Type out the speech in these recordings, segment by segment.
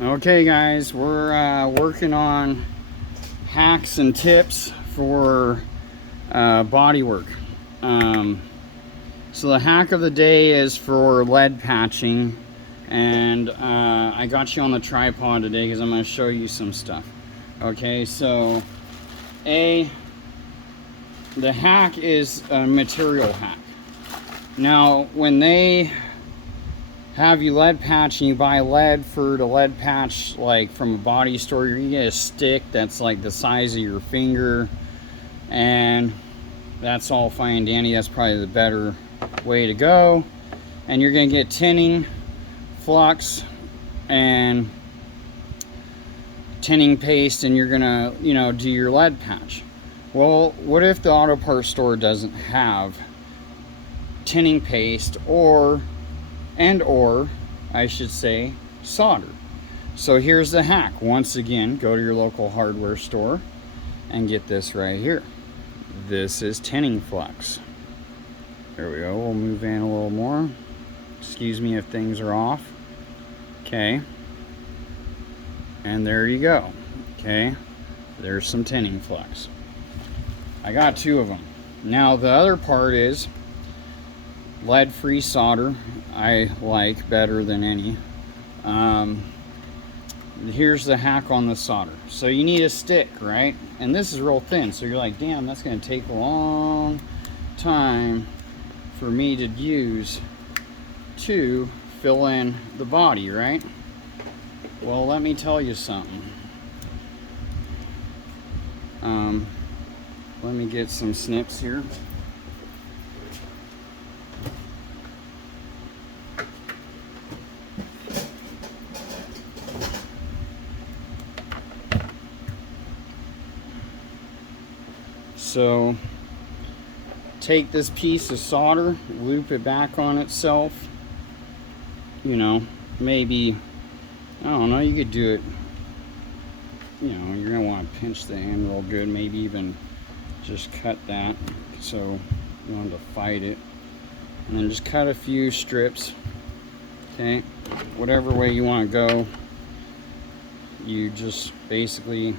Okay guys, we're working on hacks and tips for body work. So the hack of the day is for lead patching, and I got you on the tripod today because I'm going to show you some stuff. Okay, so the hack is a material hack. Now when they have you lead patch and you buy lead for the lead patch, like from a body store, you get a stick that's like the size of your finger, and that's all fine and dandy. That's probably the better way to go. And you're gonna get tinning, flux, and tinning paste, and you're gonna, do your lead patch. Well, what if the auto parts store doesn't have tinning paste or I should say solder? So here's the hack. Once again, go to your local hardware store and get this right here. This is tinning flux. There we go. We'll move in a little more. Excuse me if things are off. Okay. And there you go. Okay. There's some tinning flux. I got 2 of them. Now the other part is lead-free solder. I like better than any. Here's the hack on the solder. So you need a stick, right? And this is real thin, so you're like, damn, that's gonna take a long time for me to use to fill in the body, right? Well, let me tell you something. Let me get some snips here. So take this piece of solder, loop it back on itself. Maybe, I don't know, you could do it, you're gonna want to pinch the end real good, maybe even just cut that so you don't have to fight it, and then just cut a few strips. Okay, whatever way you want to go, you just basically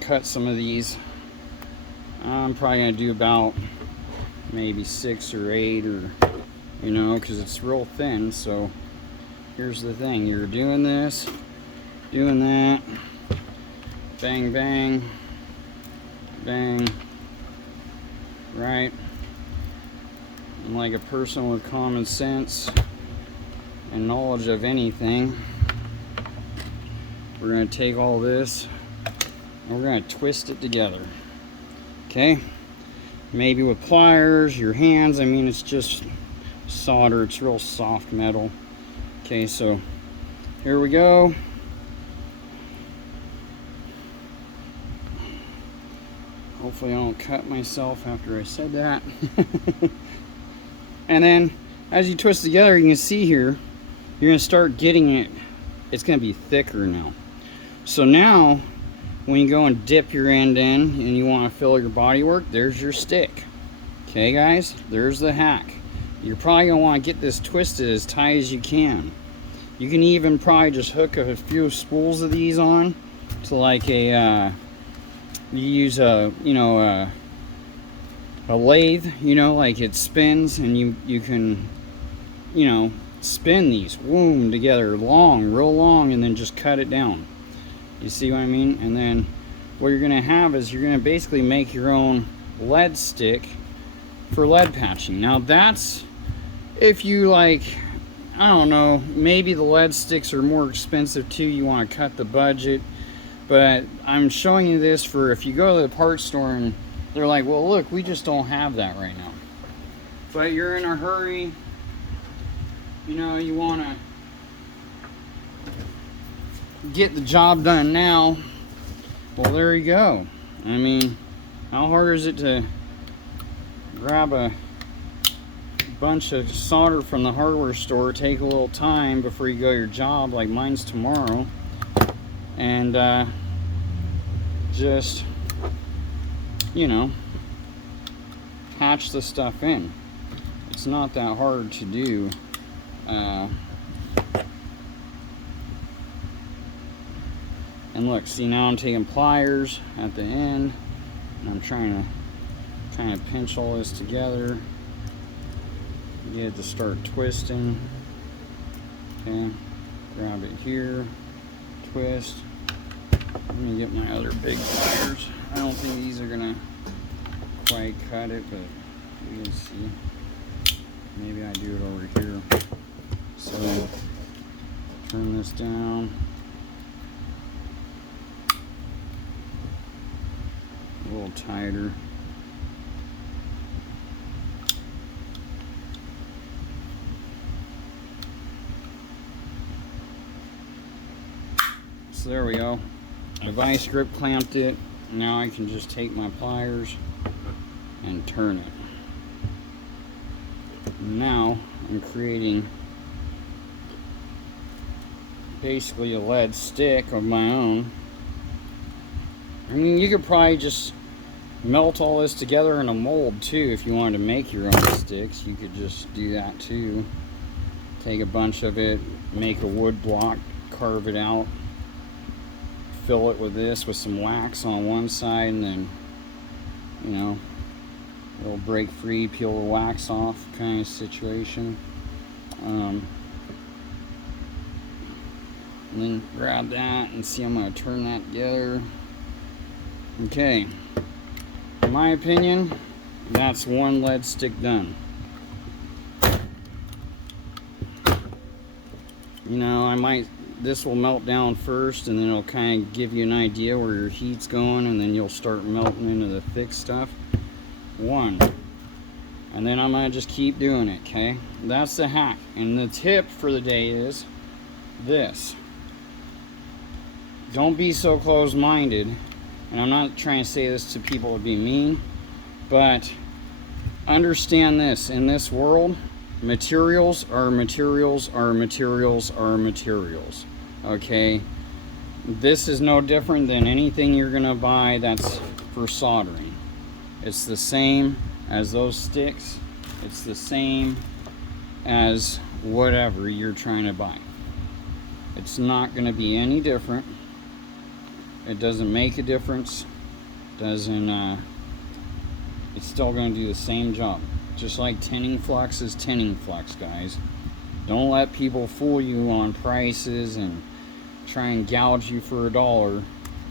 cut some of these. I'm probably gonna do about maybe 6 or 8, or because it's real thin. So here's the thing: you're doing this, doing that, bang bang bang, right? And like a person with common sense and knowledge of anything, we're gonna take all this and we're gonna twist it together. Okay, maybe with pliers, your hands. I mean, it's just solder, it's real soft metal. Okay, so here we go. Hopefully I don't cut myself after I said that. And then as you twist together, you can see here, you're gonna start getting it, it's gonna be thicker now. So now when you go and dip your end in and you want to fill your body work, there's your stick. Okay guys, there's the hack. You're probably going to want to get this twisted as tight as you can. You can even probably just hook a few spools of these on to like a, you use a lathe, like it spins, and you can, spin these, boom, together, long, real long, and then just cut it down. You see what I mean? And then what you're gonna have is you're gonna basically make your own lead stick for lead patching. Now that's if you like, I don't know, maybe the lead sticks are more expensive too, you want to cut the budget. But I'm showing you this for if you go to the parts store and they're like, well look, we just don't have that right now. But you're in a hurry, you wanna get the job done now. Well, there you go. I mean, how hard is it to grab a bunch of solder from the hardware store, take a little time before you go to your job, like mine's tomorrow, and just patch the stuff in. It's not that hard to do. And look, see, now I'm taking pliers at the end, and I'm trying to pinch all this together, get it to start twisting. Okay, grab it here, twist. Let me get my other big pliers. I don't think these are gonna quite cut it, but we can see. Maybe I do it over here. So turn this down. A little tighter. So there we go. The vice grip clamped it. Now I can just take my pliers and turn it. Now I'm creating basically a lead stick of my own. I mean, you could probably just melt all this together in a mold too if you wanted to make your own sticks. You could just do that too. Take a bunch of it, make a wood block, carve it out, fill it with this with some wax on one side, and then, you know, it'll break free, peel the wax off kind of situation. And then grab that and see, I'm going to turn that together. Okay, in my opinion, that's one lead stick done. You know, this will melt down first, and then it'll kind of give you an idea where your heat's going, and then you'll start melting into the thick stuff. One. And then I'm going to just keep doing it, okay? That's the hack. And the tip for the day is this. Don't be so closed-minded. And I'm not trying to say this to people to be mean, but understand this. In this world, materials are materials are materials are materials. Okay? This is no different than anything you're going to buy that's for soldering. It's the same as those sticks. It's the same as whatever you're trying to buy. It's not going to be any different. It doesn't make a difference. It's still going to do the same job. Just like tinning flux is tinning flux, guys. Don't let people fool you on prices and try and gouge you for $1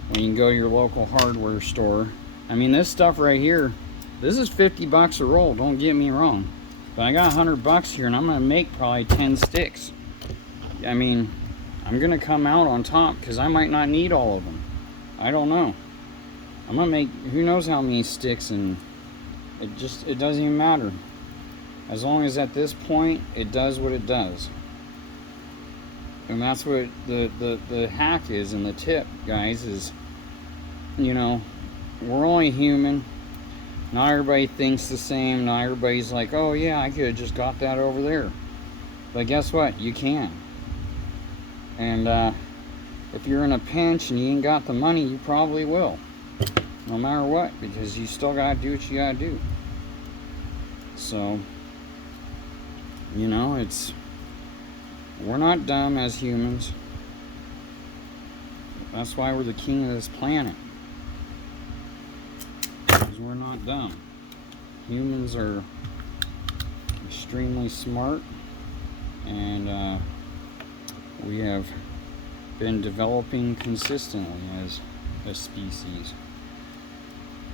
when you can go to your local hardware store. I mean, this stuff right here, this is 50 bucks a roll, don't get me wrong. But I got 100 bucks here, and I'm going to make probably 10 sticks. I mean, I'm going to come out on top because I might not need all of them. I don't know. I'm going to make who knows how many sticks, and it doesn't even matter. As long as at this point, it does what it does. And that's what the hack is, and the tip, guys, is, you know, we're only human. Not everybody thinks the same. Not everybody's like, oh yeah, I could have just got that over there. But guess what? You can. And if you're in a pinch and you ain't got the money, you probably will. No matter what, because you still gotta do what you gotta do. So, you know, we're not dumb as humans. That's why we're the king of this planet. Because we're not dumb. Humans are extremely smart, and we have been developing consistently as a species.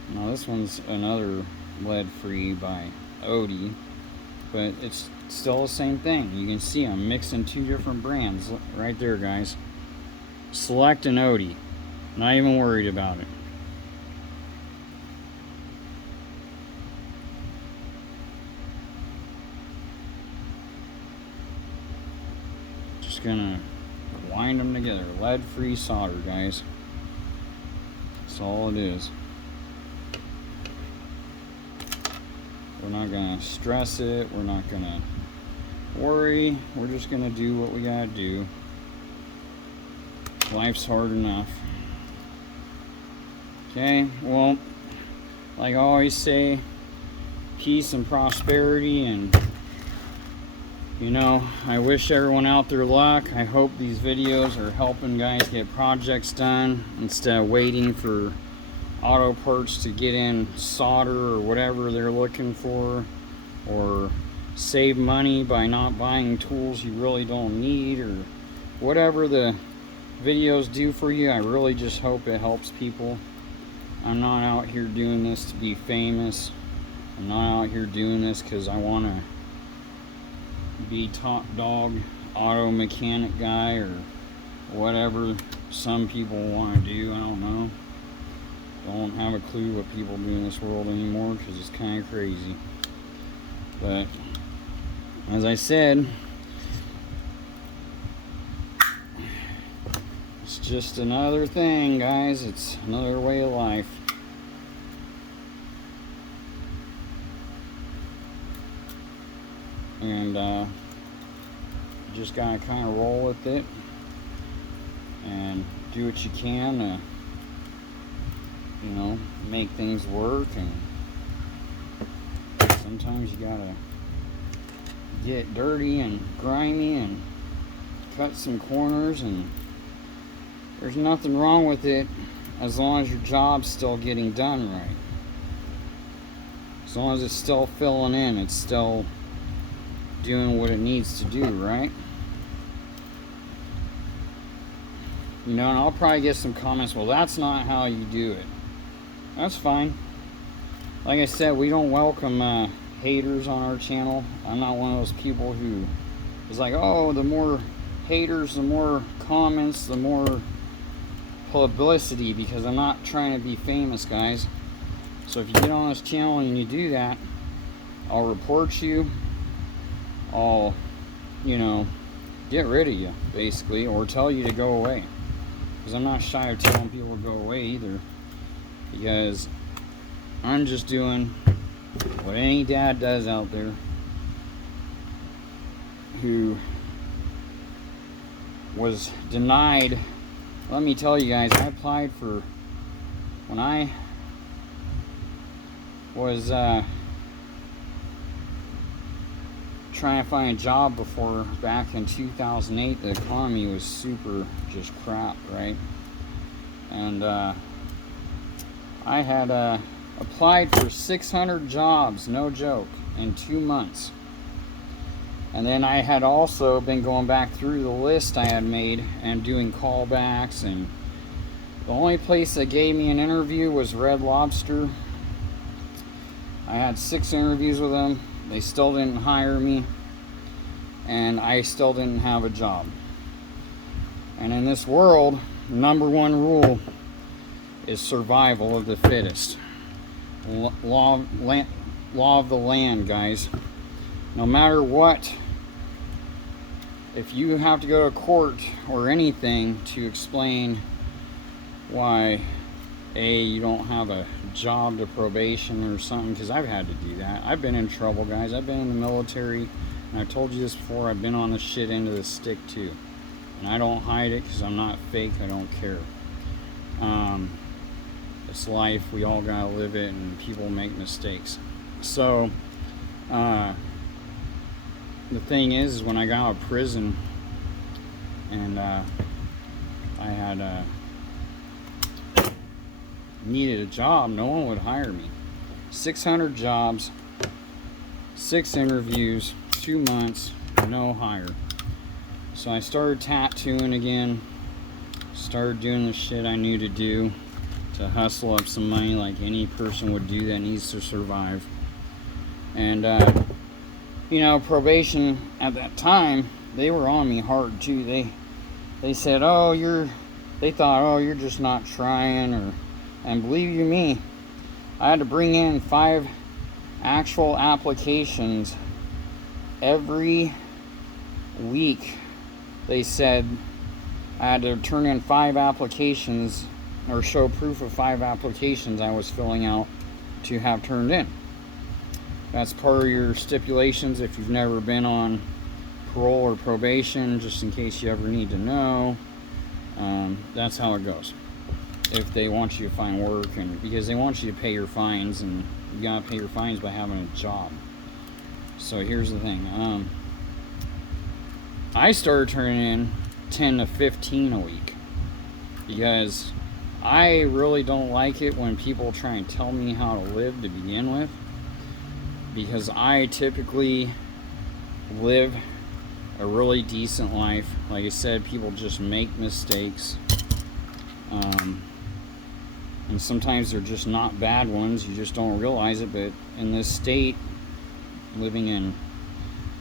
Now this one's another lead-free by Odie, but it's still the same thing. You can see I'm mixing two different brands right there, guys. Select an Odie. Not even worried about it. Just gonna wind them together. Lead-free solder, guys. That's all it is. We're not gonna stress it. We're not gonna worry. We're just gonna do what we gotta do. Life's hard enough. Okay, well, like I always say, peace and prosperity and You know, I wish everyone out there luck. I hope these videos are helping guys get projects done instead of waiting for auto parts to get in solder or whatever they're looking for, or save money by not buying tools you really don't need, or whatever the videos do for you. I really just hope it helps people. I'm not out here doing this to be famous. I'm not out here doing this because I want to be top dog auto mechanic guy or whatever some people want to do. I don't know. Don't have a clue what people do in this world anymore because it's kind of crazy. But as I said, it's just another thing, guys. It's another way of life. And you just gotta kind of roll with it and do what you can to, you know, make things work. And sometimes you gotta get dirty and grimy and cut some corners, and there's nothing wrong with it as long as your job's still getting done right. As long as it's still filling in, it's still doing what it needs to do, right? You know, and I'll probably get some comments, well, that's not how you do it. That's fine. Like I said, we don't welcome haters on our channel. I'm not one of those people who is like, oh, the more haters, the more comments, the more publicity, because I'm not trying to be famous, guys. So if you get on this channel and you do that, I'll report you. I'll, you know, get rid of you, basically, or tell you to go away. Because I'm not shy of telling people to go away either. Because I'm just doing what any dad does out there who was denied. Let me tell you guys, I applied for, when I was trying to find a job before, back in 2008, the economy was super just crap, right? And I had applied for 600 jobs, no joke, in 2 months. And then I had also been going back through the list I had made and doing callbacks, and the only place that gave me an interview was Red Lobster. I had 6 interviews with them. They still didn't hire me, and I still didn't have a job. And in this world, #1 rule is survival of the fittest. Law of the land, guys. No matter what, if you have to go to court or anything to explain why you don't have a job to probation or something, because I've had to do that. I've been in trouble, guys. I've been in the military, and I've told you this before, I've been on the shit end of the stick too. And I don't hide it because I'm not fake. I don't care. It's life. We all gotta live it, and people make mistakes. So the thing is when I got out of prison and I had needed a job, no one would hire me. 600 jobs, 6 interviews, 2 months, no hire. So I started tattooing again, started doing the shit I knew to do to hustle up some money like any person would do that needs to survive. And you know, probation at that time, they were on me hard too. They said, oh, they thought, oh, you're just not trying, or, and believe you me, I had to bring in 5 actual applications every week. They said I had to turn in 5 applications, or show proof of 5 applications I was filling out to have turned in. That's part of your stipulations if you've never been on parole or probation, just in case you ever need to know. That's how it goes. If they want you to find work, and because they want you to pay your fines, and you gotta pay your fines by having a job. So here's the thing. I started turning in 10 to 15 a week because I really don't like it when people try and tell me how to live to begin with, because I typically live a really decent life. Like I said, people just make mistakes, and sometimes they're just not bad ones, you just don't realize it. But in this state, living in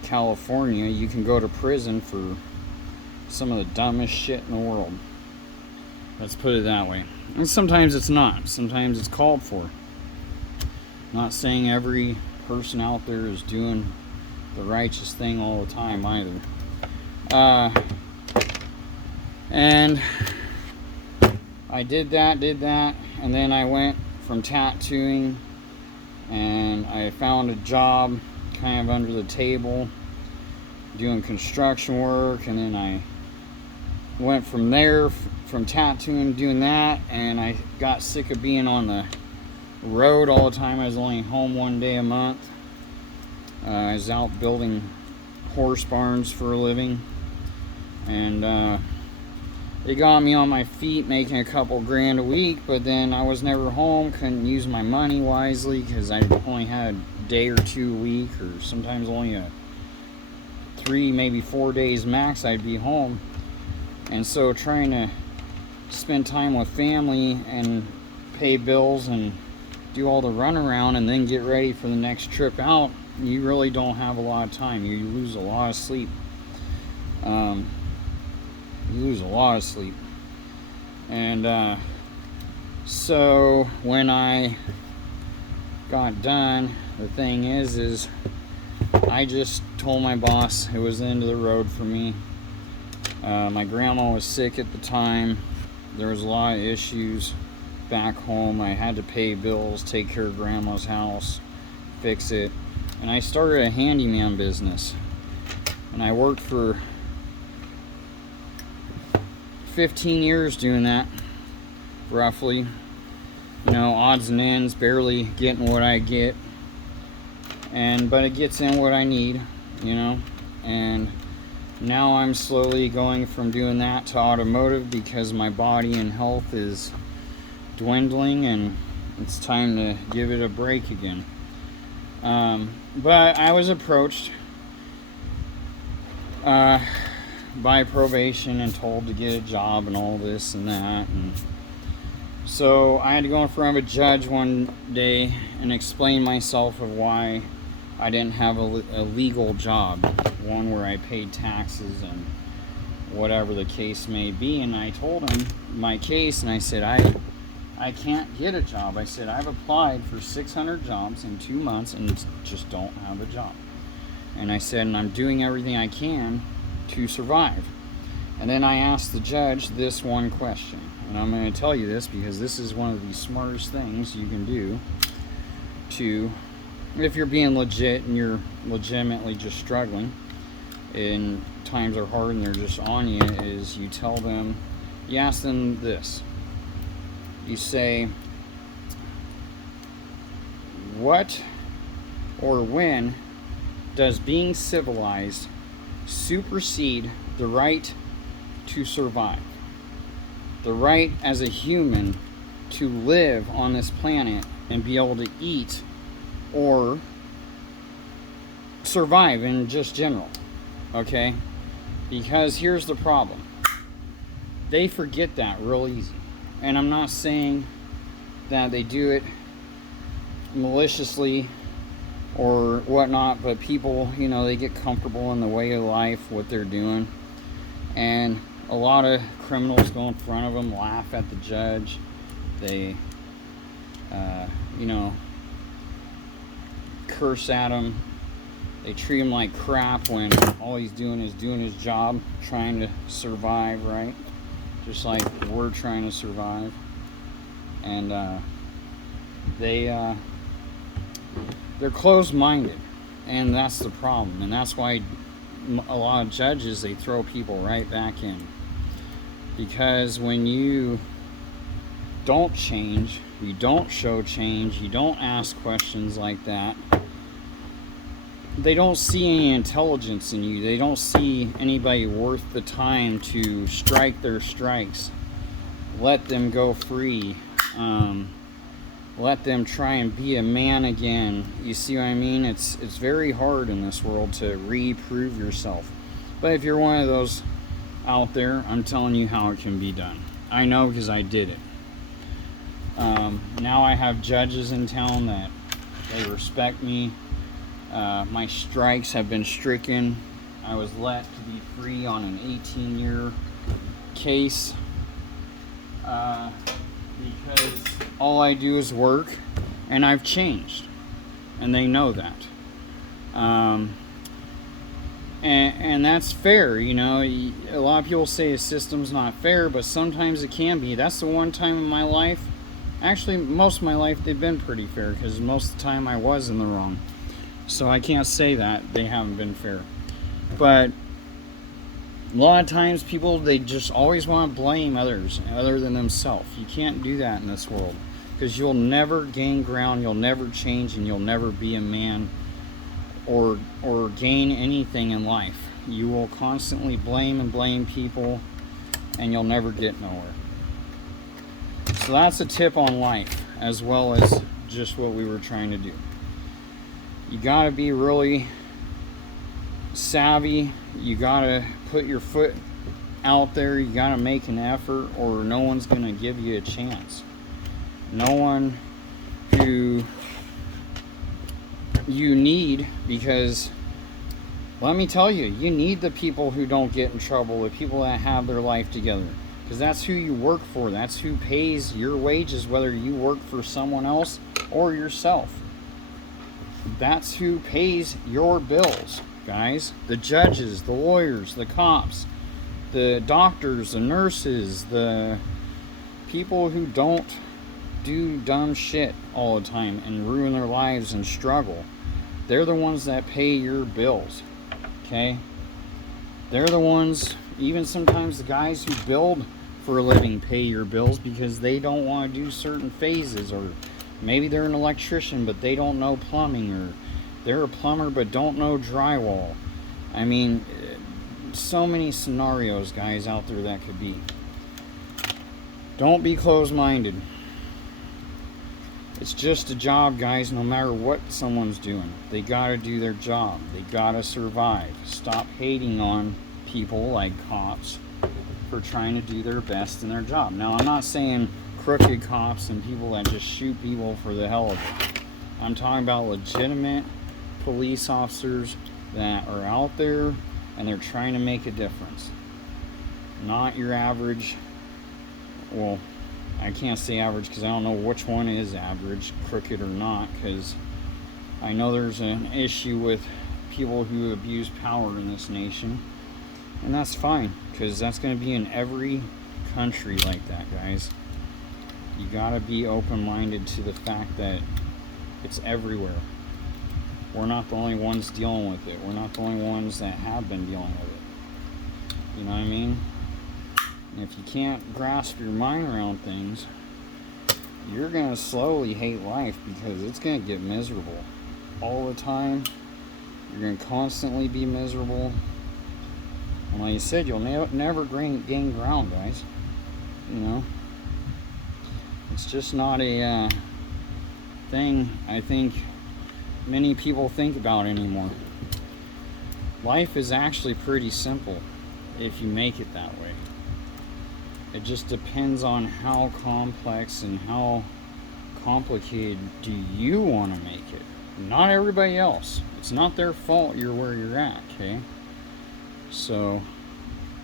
California, you can go to prison for some of the dumbest shit in the world. Let's put it that way. And sometimes it's not. Sometimes it's called for. Not saying every person out there is doing the righteous thing all the time either. And I did that, and then I went from tattooing, and I found a job kind of under the table doing construction work, and then I went from there, from tattooing, doing that, and I got sick of being on the road all the time. I was only home one day a month. I was out building horse barns for a living, and it got me on my feet, making a couple grand a week. But then I was never home, couldn't use my money wisely because I only had a day or two a week, or sometimes only 3, maybe 4 days max I'd be home. And so trying to spend time with family and pay bills and do all the runaround and then get ready for the next trip out, you really don't have a lot of time. You lose a lot of sleep. And so when I got done, the thing is I just told my boss it was the end of the road for me. My grandma was sick at the time. There was a lot of issues back home. I had to pay bills, take care of grandma's house, fix it. And I started a handyman business. And I worked for 15 years doing that, roughly. You know, odds and ends, barely getting what I get. But it gets in what I need, you know. And now I'm slowly going from doing that to automotive because my body and health is dwindling and it's time to give it a break again. But I was approached by probation and told to get a job and all this and that. And so I had to go in front of a judge one day and explain myself of why I didn't have a legal job, one where I paid taxes and whatever the case may be. And I told him my case, and I said, I can't get a job. I said, I've applied for 600 jobs in 2 months and just don't have a job. And I said, and I'm doing everything I can to survive. And then I asked the judge this one question, and I'm going to tell you this because this is one of the smartest things you can do to, if you're being legit and you're legitimately just struggling and times are hard and they're just on you, is you tell them, you ask them this. You say, what or when does being civilized supersede the right to survive? The right as a human to live on this planet and be able to eat or survive in just general, okay? Because here's the problem. They forget that real easy. And I'm not saying that they do it maliciously or whatnot, but people, you know, they get comfortable in the way of life, what they're doing. And a lot of criminals go in front of them, laugh at the judge. They, you know, curse at him. They treat him like crap when all he's doing is doing his job, trying to survive, right? Just like we're trying to survive. And they're closed-minded, and that's the problem. And that's why a lot of judges, they throw people right back in, because when you don't change, you don't show change, you don't ask questions like that, they don't see any intelligence in you. They don't see anybody worth the time to strike their strikes. Let them go free. Let them try and be a man again. You see what I mean? It's very hard in this world to reprove yourself. But if you're one of those out there, I'm telling you how it can be done. I know because I did it. Now I have judges in town that they respect me. My strikes have been stricken. I was let to be free on an 18-year case because all I do is work, and I've changed, and they know that. And that's fair, you know. A lot of people say the system's not fair, but sometimes it can be. That's the one time in my life, actually most of my life, they've been pretty fair, because most of the time I was in the wrong. So I can't say that they haven't been fair. But a lot of times people, they just always want to blame others other than themselves. You can't do that in this world, because you'll never gain ground, you'll never change, and you'll never be a man or gain anything in life. You will constantly blame people, and you'll never get nowhere. So that's a tip on life, as well as just what we were trying to do. You gotta be really savvy. You gotta put your foot out there. You gotta make an effort, or no one's gonna give you a chance. No one who you need, because let me tell you, you need the people who don't get in trouble, the people that have their life together, because that's who you work for. That's who pays your wages, whether you work for someone else or yourself. That's who pays your bills, guys. The judges, the lawyers, the cops, the doctors, the nurses, the people who don't do dumb shit all the time and ruin their lives and struggle. They're the ones that pay your bills, okay? They're the ones, even sometimes the guys who build for a living pay your bills, because they don't want to do certain phases, or maybe they're an electrician but they don't know plumbing, or they're a plumber but don't know drywall. I mean, so many scenarios, guys, out there that could be. Don't be closed-minded. It's just a job, guys. No matter what someone's doing, they gotta do their job. They gotta survive. Stop hating on people like cops for trying to do their best in their job. Now, I'm not saying crooked cops and people that just shoot people for the hell of it. I'm talking about legitimate police officers that are out there and they're trying to make a difference. Not your average, well, I can't say average because I don't know which one is average, crooked or not, because I know there's an issue with people who abuse power in this nation, and that's fine, because that's going to be in every country like that, guys. You gotta be open-minded to the fact that it's everywhere. We're not the only ones dealing with it. We're not the only ones that have been dealing with it. You know what I mean? And if you can't grasp your mind around things, you're gonna slowly hate life, because it's gonna get miserable all the time. You're gonna constantly be miserable. And like I said, you'll never gain ground, guys. You know? It's just not a thing I think many people think about anymore. Life is actually pretty simple if you make it that way. It just depends on how complex and how complicated do you want to make it. Not everybody else. It's not their fault you're where you're at, okay? So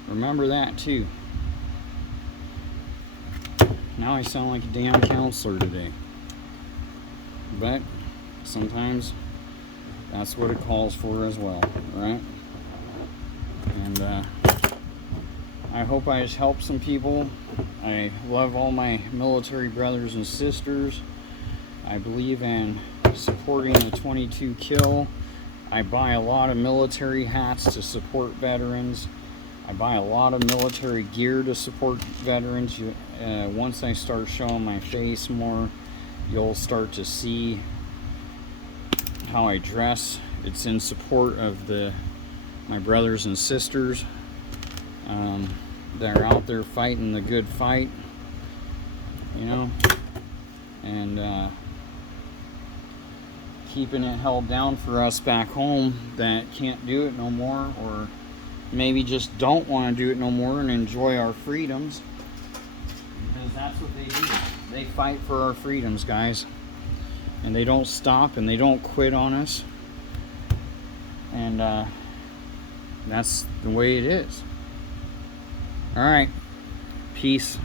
remember that too. Now I sound like a damn counselor today. But sometimes that's what it calls for as well, right? And I hope I just helped some people. I love all my military brothers and sisters. I believe in supporting the 22 kill. I buy a lot of military hats to support veterans. I buy a lot of military gear to support veterans. Once I start showing my face more, you'll start to see how I dress It's in support of my brothers and sisters that are out there fighting the good fight, you know, and keeping it held down for us back home that can't do it no more, or maybe just don't want to do it no more and enjoy our freedoms, because that's what they do. They fight for our freedoms, guys, and they don't stop and they don't quit on us, and that's the way it is. All right, peace.